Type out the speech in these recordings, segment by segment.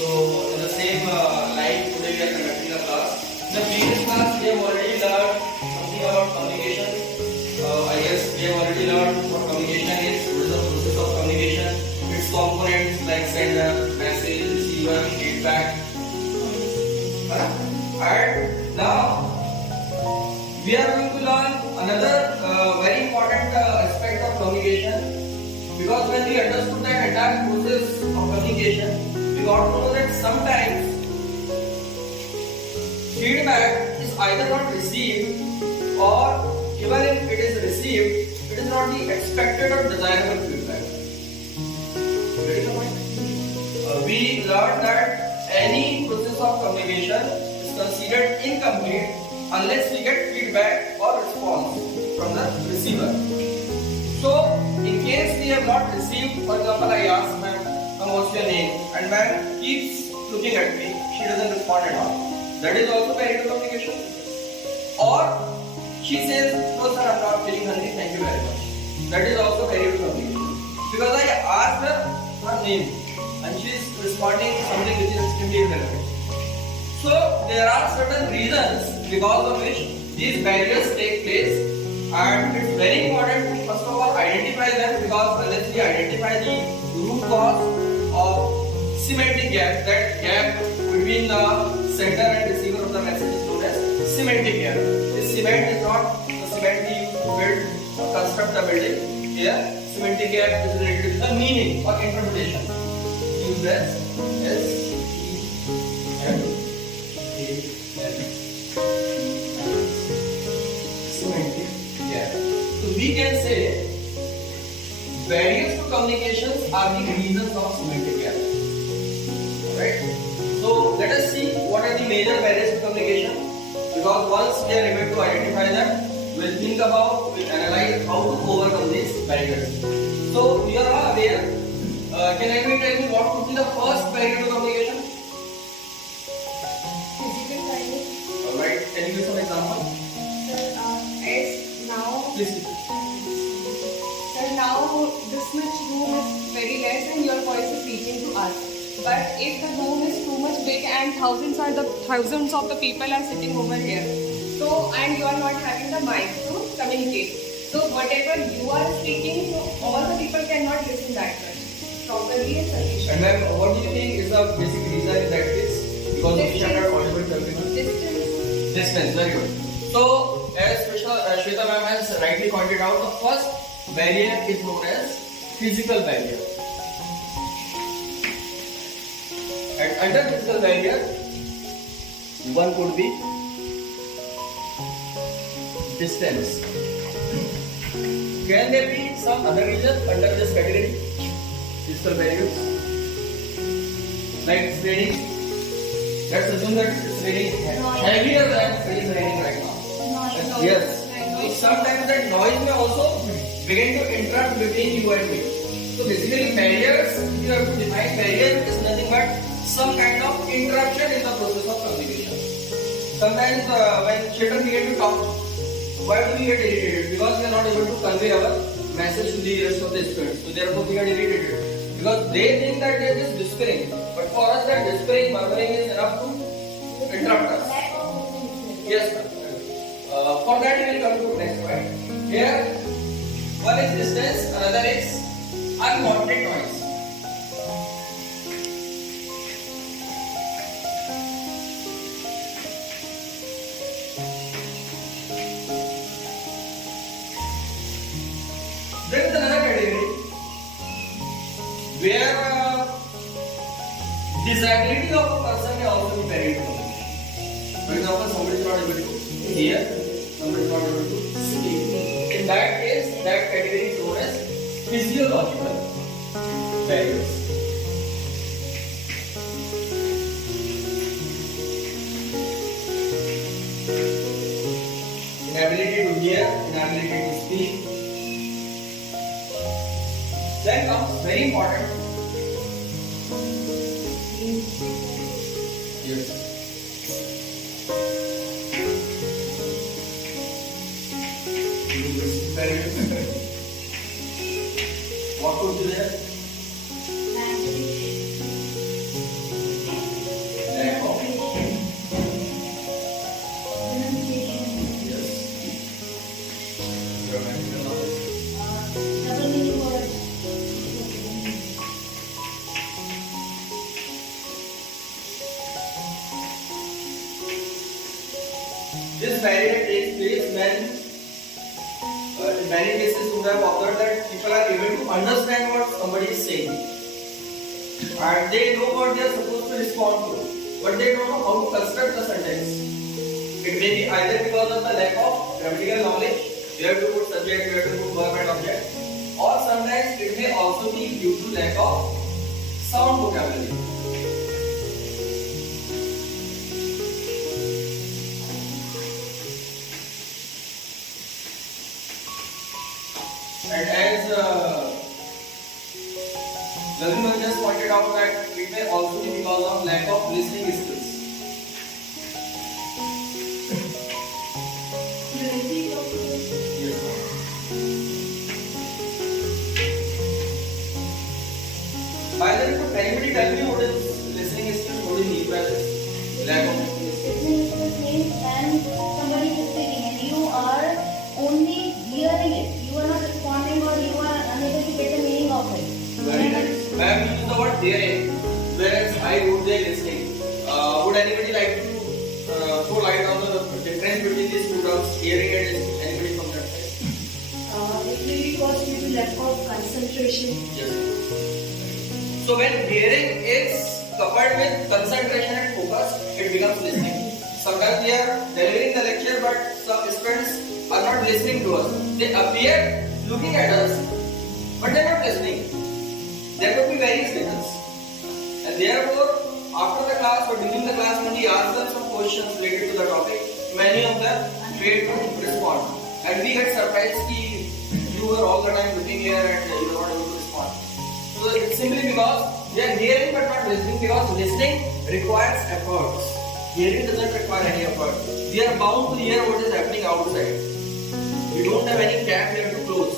So in the same line, today we are conducting a class. In the previous class, we have already learned something about communication. I guess we have already learned what communication is, what is the process of communication, its components like sender, message, receiver, feedback. And now we are going to learn another very important aspect of communication, because when we understood that entire process of communication, we got to know that sometimes feedback is either not received, or even if it is received, it is not the expected or desirable feedback. We learned that any process of communication is considered incomplete unless we get feedback or response from the receiver. So, in case we have not received, for example, I ask ma'am, what's your name? And ma'am keeps looking at me, she doesn't respond at all. That is also barrier to communication. Or she says, no sir, I'm not feeling hungry, thank you very much. That is also barrier to communication. Because I asked her name and she is responding something which is extremely irrelevant. So there are certain reasons because of which these barriers take place, and it's very important to first of all identify them, because unless we identify the root cause of semantic gap, that gap between the sender and receiver of the message is known as semantic gap. This cement is not the cement we build or construct the building. Here, semantic gap is related to the meaning or interpretation. Use as semantic gap. So we can say barriers to communications are the reasons of semantic gap. Alright? So let us see what are the major barriers to communication, because once we are able to identify them, we'll think about, we'll analyze how to overcome these barriers. So we are all aware. Can anyone tell me what would be the first barrier to communication? Physical barrier. Alright, can you give some example? As now, Please. now this much room is very less and your voice is reaching to us. But if the room is too much big and thousands of the people are sitting over here, so and you are not having the mic to communicate, so whatever you are speaking, so all the people cannot listen that much properly and sufficiently. And ma'am, what do you think is the basic reason in that case? Because we are not audible to everyone. Distance, very good. So, as Shweta ma'am has rightly pointed out, the first barrier is known as physical barrier. And under physical barrier, one could be distance. Can there be some other reason under this category? Physical barriers, like it's raining. Let's assume that it's raining heavier than it is raining right now. Yes. So sometimes that noise may also begin to interrupt between you and me. So basically barriers, if you have to define barrier, is nothing but some kind of interruption in the process of communication. Sometimes when children begin to talk, why do we get irritated? Because we are not able to convey our message to the rest of the students. So therefore we get irritated. Because they think that they are just whispering. But for us that whispering, murmuring is enough to interrupt us. Yes, for that we will come to next point. Here, one is distance, another is unwanted noise. There is another category where disability of a person may also be barrier to communication. For example, somebody is not able to hear, somebody is not able to speak. In that case, that category is known as physiological barriers. Inability to hear, inability to speak. Then comes very important. Yes. What could be there? This barrier takes place when, in many cases, you have observed that people are able to understand what somebody is saying, and they know what they are supposed to respond to, but they don't know how to construct the sentence. It may be either because of the lack of grammatical knowledge, you have to put subject, you have to put verb and object, or sometimes it may also be due to lack of sound vocabulary. And as Lalima just pointed out that it may also be because of lack of listening skills. Yes, ma'am. By the way, could anybody tell me what is listening skills? What do you mean by this? Lack of listening skills. Listening skills means when somebody is speaking and you are only hearing it, you are not responding or you are unable to get the meaning of it. Very nice. Ma'am used the word hearing, whereas I would say listening. Would anybody like to throw light on the difference between these two terms, hearing and listening? Anybody from that side? It may be caused due to lack of concentration. Yes. So when hearing is coupled with concentration and focus, it becomes listening. Sometimes we are delivering the lecture, but some students are not listening to us. They appear looking at us, but they are not listening. There could be various reasons. And therefore, after the class or during the class, when we ask them some questions related to the topic, many of them fail to respond. And we get surprised that you were all the time looking here and you are not able to respond. So it's simply because they are hearing but not listening, because listening requires efforts. Hearing doesn't require any effort. We are bound to hear what is happening outside. We don't have any gap here to close.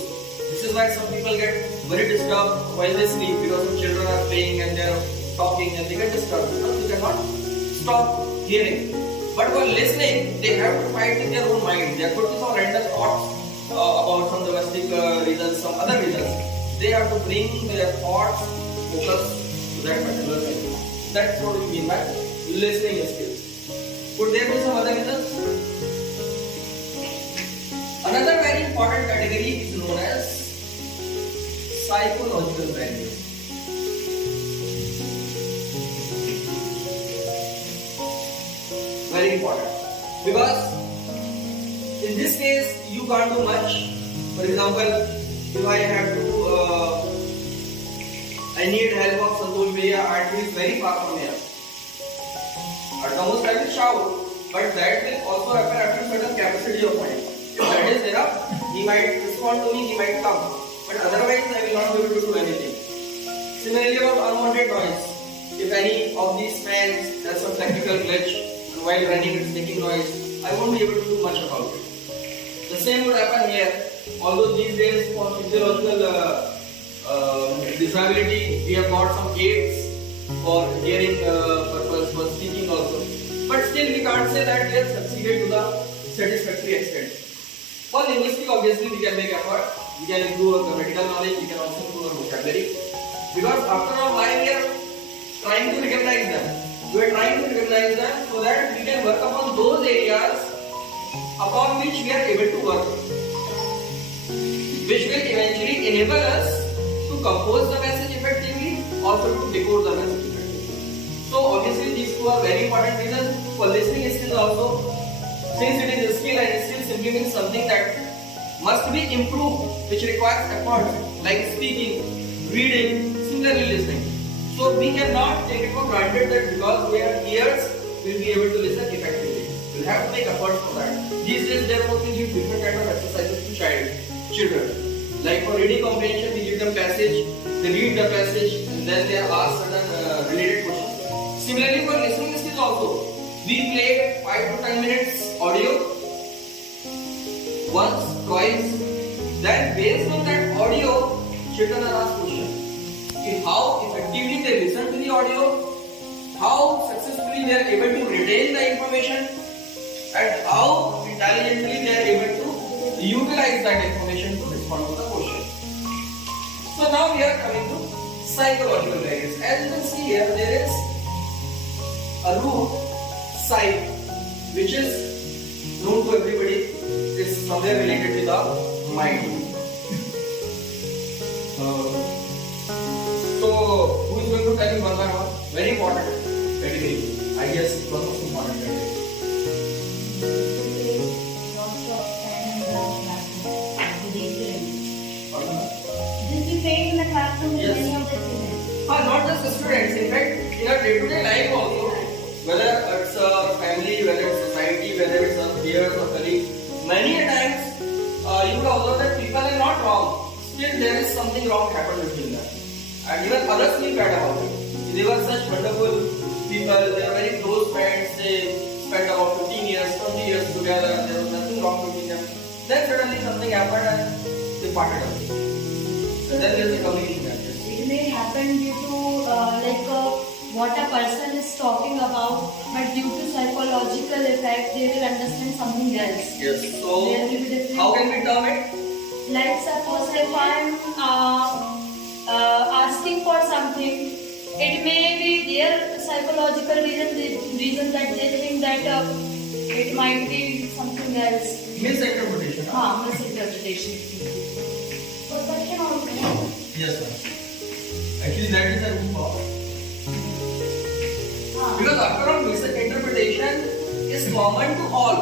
This is why some people get very disturbed while they sleep, because some children are playing and they are talking and they get disturbed because they cannot stop hearing. But while listening, they have to fight in their own mind. There could be some random thoughts about some domestic reasons, some other reasons. They have to bring their thoughts, focus to that particular thing. That's what we mean by listening skills. Could there be some other reasons? Another very important category is known as psychological barriers. Very important, because in this case you can't do much. For example, if I have to, I need help of Santosh Bhaiya and he is very far from here. At the most I will shout, but that will also happen after a certain capacity of mine. If that is enough, he might respond to me, he might come. But otherwise I will not be able to do anything. Similarly about unwanted noise. If any of these fans has some technical glitch and while running it's making noise, I won't be able to do much about it. The same would happen here. Although these days for physiological disability we have got some aids for hearing purpose, for speaking also. But still we can't say that we have succeeded to the satisfactory extent. For linguistic, obviously we can make effort. We can improve our grammatical knowledge. We can also improve our vocabulary. Because after all, why we are trying to recognize them? We are trying to recognize them so that we can work upon those areas upon which we are able to work, which will eventually enable us to compose the message effectively, also to decode the message effectively. So obviously these two are very important reasons. For listening skills also, since it is a skill and it still simply means something that must be improved, which requires effort, like speaking, reading, similarly listening. So we cannot take it for granted that because we have ears, we will be able to listen effectively. We will have to make effort for that. These days, therefore, we give different kind of exercises to children. Like for reading comprehension, we give them passage, they read the passage, and then they are asked certain related questions. Similarly, for listening skills also, we play 5 to 10 minutes audio, once, twice. Then based on that audio, children are asked questions. How effectively they listen to the audio, how successfully they are able to retain the information, and how intelligently they are able to utilize that information to respond to the question. So now we are coming to psychological barriers. As you can see here, there is a root psych, which is known to everybody, is somewhere related to the mind. So, who is going to tell me one by one? Very important category. I guess one most important category. Lots of time in the classroom. This we face in the classroom with Yes. many of the students. Not just the students. In fact, in our day-to-day life also, whether it's a family, whether it's society, whether it's a peers or colleagues, many a times you would observe that people are not wrong. Still, there is something wrong happened between them, and even others feel bad about it. They were such wonderful people. They were very close friends. They spent about 15 years, 20 years together. There was nothing wrong between them. Then suddenly something happened and they parted up. So then there's a communication gap. It may happen due to what a person is talking about, but due to psychological effect, they will understand something else. Yes. So There will be different. how can we term it? Like suppose if I'm asking for something, it may be their psychological reason that they think that it might be something else. Misinterpretation. Misinterpretation. Perception also. Yes, sir. Actually, that is the root cause. Because after all, misinterpretation is common to all.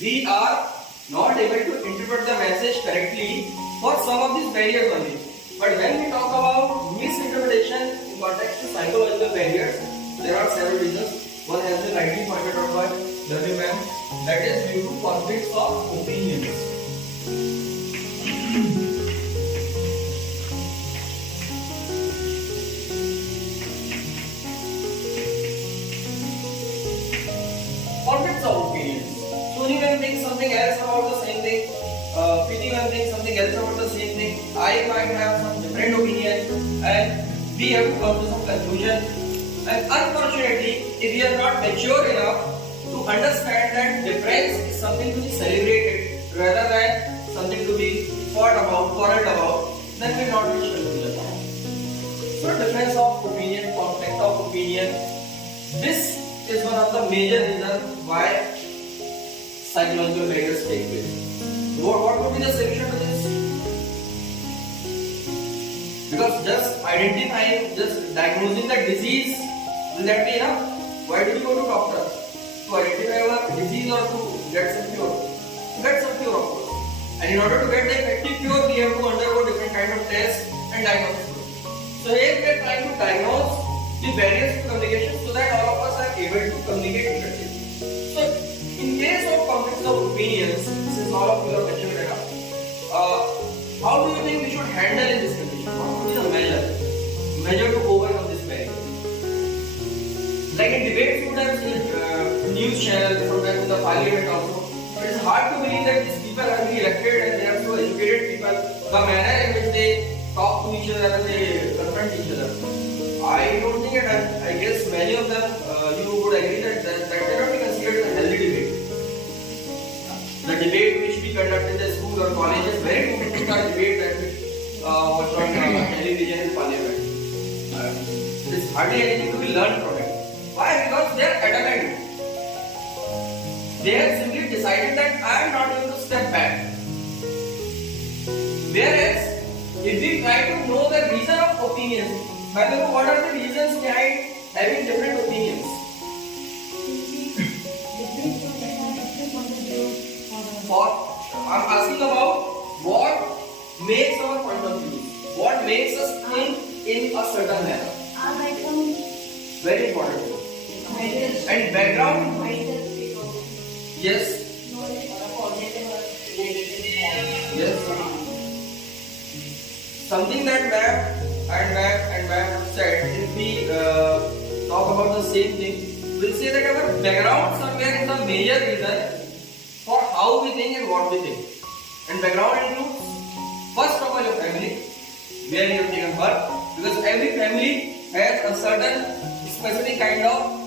We are not able to interpret the message correctly for some of these barriers only. But when we talk about misinterpretation in context to psychological barriers, there are several reasons. One has been rightly pointed out by Dharmi ma'am, that is due to conflicts of opinions. Conflicts of opinions. Suni will think something else about the same thing. Preeti will think something else about the same thing. I might have some different opinion, and we have to come to some conclusion. And unfortunately, if we are not mature enough to understand that difference is something to be celebrated rather than something to be fought about, quarreled about, then we will not reach conclusion. So, difference of opinion, conflict of opinion, this is one of the major reasons why psychological barriers take place. What would be the solution to this? Because just identifying, just diagnosing the disease, will that be enough? Why do we go to doctor? To identify our disease or to get some cure? To get some cure, of course. And in order to get the effective cure, we have to undergo different kind of tests and diagnosis. So here we are trying to diagnose the barriers to communication so that all of us are able to communicate effectively. So in case of conflicts of opinions, since all of you are mature enough, how do you think we should handle in this condition? What would be the measure to overcome this barrier? Like in debates, you would have seen news channels, sometimes in the parliament also. But it's hard to believe that these people are being elected and they are so educated people. The manner in which they talk to each other and they confront each other. I don't think it. I guess many of them you would agree that cannot be considered a healthy debate. The debate which we conduct in the school or college is very different to the debate that we watch on television and parliament. There's hardly anything to be learned from it. Why? Because they are adamant. They have simply decided that I am not going to step back. Whereas, if we try to know the reason of opinions, what are the reasons behind having different opinions? I'm asking about what makes our point of view, what makes us think in a certain manner. Very important. And background? Yes. Yes. Something that ma'am said, if we talk about the same thing, we'll say that our background somewhere is a major reason for how we think and what we think. And background includes, first of all, your family, where you have taken birth, because every family has a certain specific kind of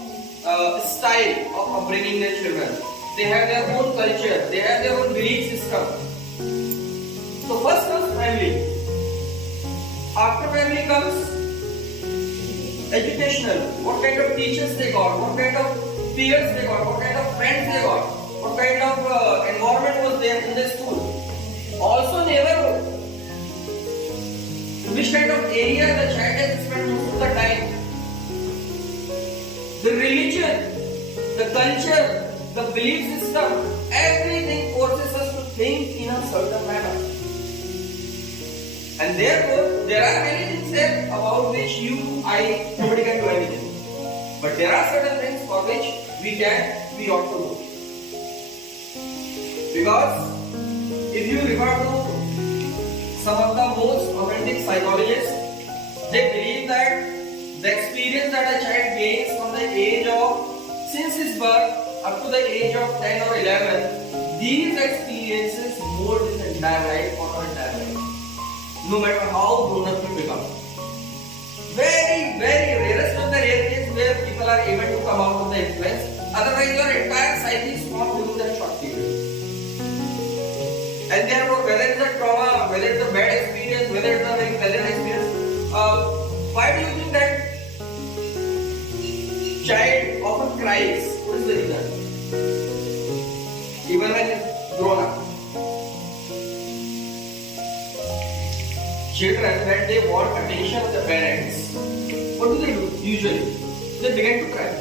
style of upbringing their children. They have their own culture, they have their own belief system. So first comes family. After family comes educational. What kind of teachers they got, what kind of peers they got, what kind of friends they got. area the child has spent most of the time. The religion, the culture, the belief system, everything forces us to think in a certain manner. And therefore, there are many things there about which nobody can do anything. But there are certain things for which we ought to do. Because if you refer to some of the most authentic psychologists, they believe that the experience that a child gains from the age of, since his birth up to the age of 10 or 11, these experiences mold his entire life or her entire life, no matter how grown up you become. Very, very rarest of the rare cases where people are able to come out of the influence. Otherwise, your entire psyche is formed during that short period. And therefore, whether it's a trauma, whether it's a bad experience, whether it's a very pleasant experience, why do you think that child often cries? What is the reason? Even when it's grown up. Children, when they want attention of the parents, what do they do usually? They begin to cry.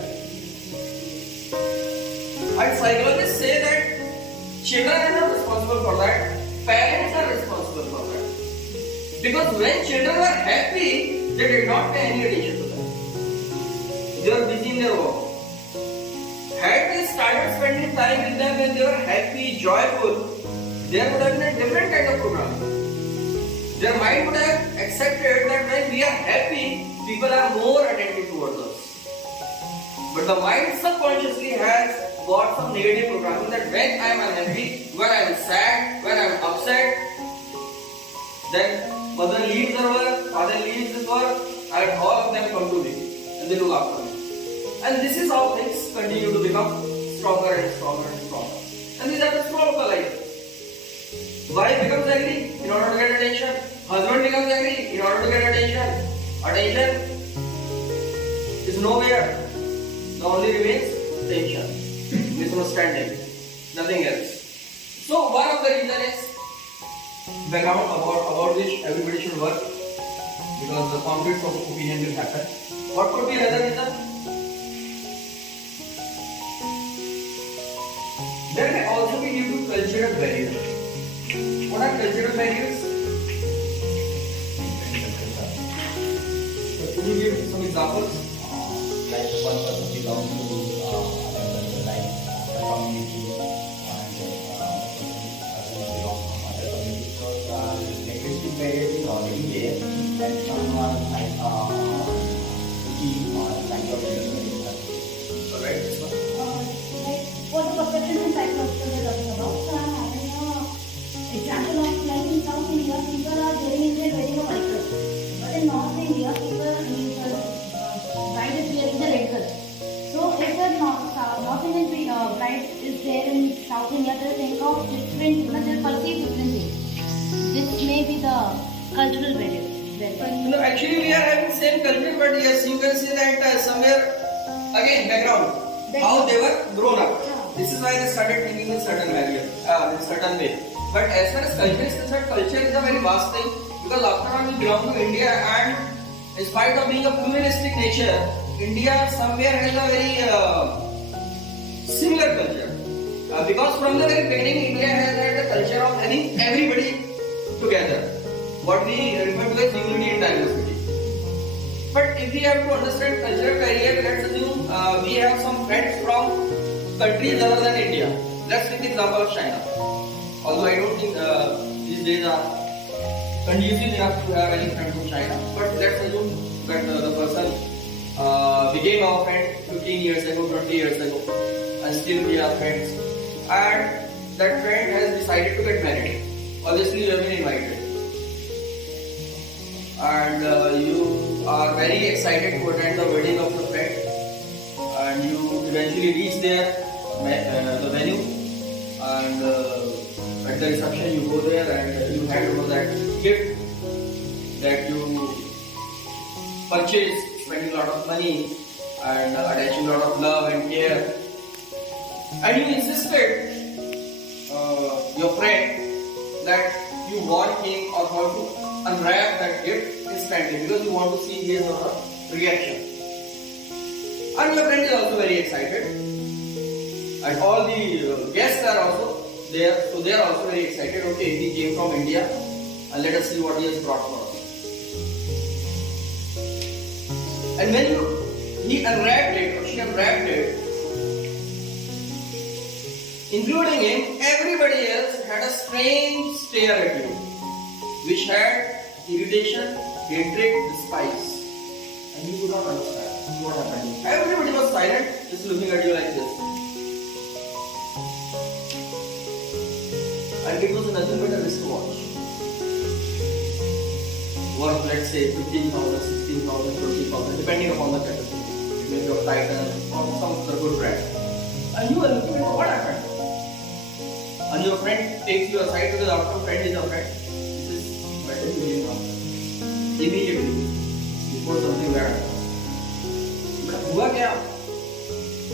And psychologists say that children are not responsible for that, parents are responsible for that. Because when children were happy, they did not pay any attention to them. They were busy in their work. Had they started spending time with them when they were happy, joyful, there would have been a different kind of program. Their mind would have accepted that when we are happy, people are more attentive towards us. But the mind subconsciously has got some negative programming that when I am unhappy, when I am sad, when I am upset, then mother leaves her work, father leaves his work, and all of them come to me and they look after me. And this is how things continue to become stronger and stronger and stronger. And these are the small life. Wife becomes angry in order to get attention. Husband becomes angry in order to get attention. Attention is nowhere. The only remains tension, misunderstanding, nothing else. So one of the reasons is background about which everybody should work, because the conflicts of opinion will happen. What could be another reason? There may also be due to cultural barriers. What are cultural barriers? So could you give some examples? Like one person belongs to another like a community and person belongs from other community. So linguistic barrier is already there and someone like team or like your Alright, this one. Like for the perception and psychological we're talking about, so I'm having an example of like in South India, people are wearing their wedding a white dress, but in North India, bride is wearing the red dress. So if the North Indian bride is there in South India, they'll think of different, they'll perceive different things. This may be the cultural barrier. No, actually we are having same culture, but yes, you can see that somewhere again background, how they were grown up. This is why they started thinking in certain barrier, in certain way. But as far as culture is concerned, culture is a very vast thing, because after all we belong to India, and in spite of being a pluralistic nature, India somewhere has a very similar culture. Because from the very beginning, India has had a culture of having everybody together. What we refer to as unity and diversity. But if we have to understand cultural barrier, let's assume we have some friends from countries other than India. Let's take the example of China. Although I don't think these days are conducive enough to have any friend from China. But let's assume that the person became our friend 15 years ago, 20 years ago, and still we are friends. And that friend has decided to get married. Obviously, you have been invited. And you are very excited to attend the wedding of your friend, and you eventually reach there, the venue, and at the reception you go there and you hand over that gift that you purchased, spending a lot of money and attaching a lot of love and care, and you insisted your friend that you want him or her to unwrap that gift instantly because you want to see his or her reaction. And your friend is also very excited. And all the guests are also there, so they are also very excited. Okay, he came from India, and let us see what he has brought for us. And when he unwrapped it or she unwrapped it, including him, everybody else had a strange stare at you, which had irritation, hatred, despise, and you could not understand what happened. Everybody was silent, just looking at you like this. And it was nothing but a wristwatch. Worth, let's say, 15,000, 16,000, 20,000, depending upon the category. It may be of Titan or some other good brand. And you are looking at what happened. And your friend takes you aside to the doctor, friend is your friend. This is better to be wrong. Immediately, before something bad. But हुआ क्या?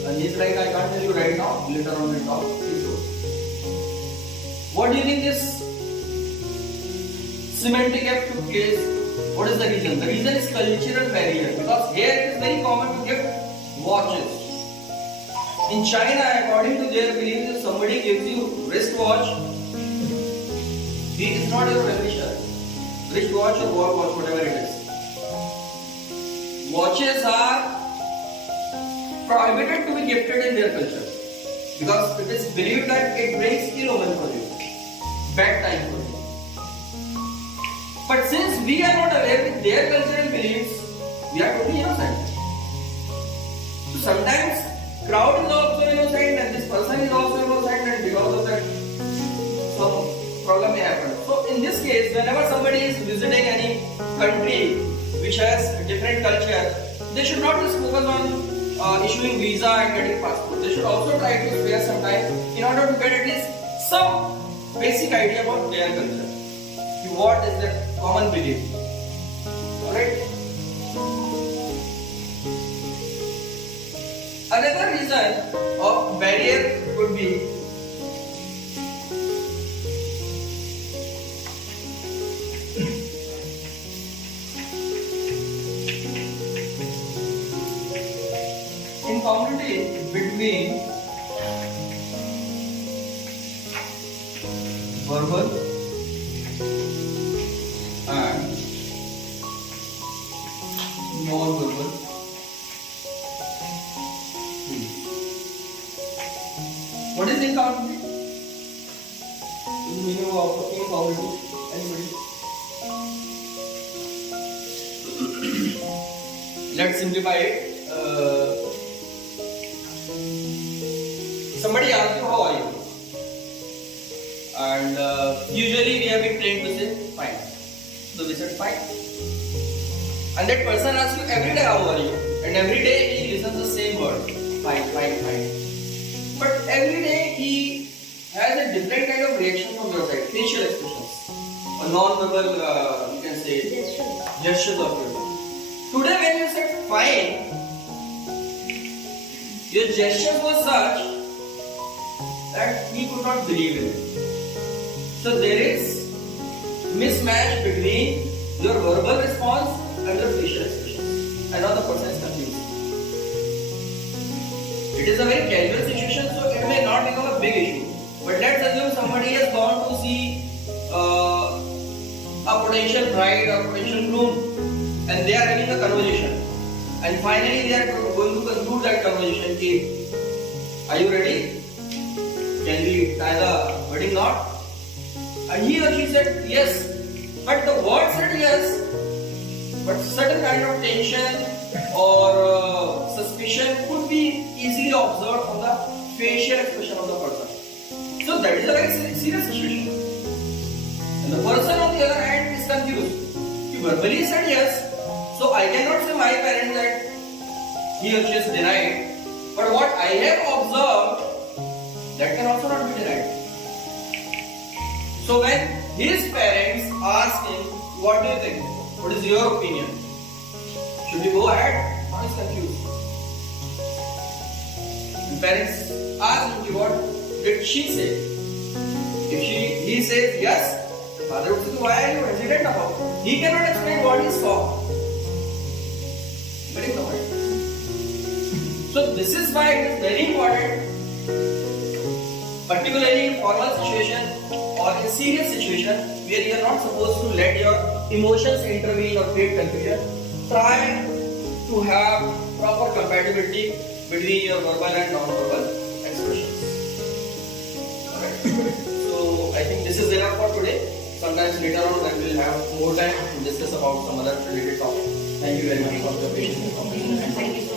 And he's like, I can't tell you right now, later on we'll talk. Please go. What do you think this semantic act took place? What is the reason? The reason is cultural barrier, because here it is very common to give watches. In China, according to their belief, if somebody gives you wristwatch, he is not your well-wisher. Wristwatch or wall watch, whatever it is. Watches are prohibited to be gifted in their culture because it is believed that it brings ill omen for you, bad time for you. But since we are not aware with their cultural beliefs, we are totally innocent. So sometimes crowd is also innocent and this person is also innocent, and because of that some problem may happen. So in this case, whenever somebody is visiting any country which has a different culture, they should not just focus on issuing visa and getting passport. They should also try to spare some time in order to get at least some basic idea about their culture. What is their common belief? Alright? Another reason of barrier could be incongruity between verbal and non-verbal. What is incongruity? The meaning of incongruity? Anybody? Let's simplify it. Somebody asks you, how are you? And usually we have been trained to say, fine. So we said, fine. And that person asks you every day, how are you? And every day he listens the same word, fine, fine, fine. But every day he has a different kind of reaction from your side, facial expressions, or non-verbal, you can say, gestures of yours. Today when you said fine, your gestures were such that he could not believe in it. So there is mismatch between your verbal response and your facial expressions. And now the person is confused. It is a very casual situation, so it may not become a big issue. But let's assume somebody has gone to see a potential bride or potential groom, and they are having a conversation. And finally they are going to conclude that conversation. Are you ready? Can we tie the wedding knot? And he or she said yes. But the word said yes. But certain kind of tension or suspicion could be easily observed from the facial expression of the person. So that is a very serious situation. And the person on the other hand is confused. He verbally said yes. So I cannot say my parents that he or she is denied. But what I have observed, that can also not be denied. So when his parents ask him, what do you think? What is your opinion? Should we go ahead? Now he's confused. The parents ask him, what did she say? If he says yes, Father would say, why are you hesitant about it? He cannot explain what he saw. Getting the point? So this is why it is very important, particularly in formal situation or in serious situation where you are not supposed to let your emotions intervene or create confusion. Try to have proper compatibility between your verbal and non-verbal expressions. Alright. So I think this is enough for today. Sometimes later on when we will have more time to discuss about some other related topic. Thank you very much for your patience and cooperation. Thank you.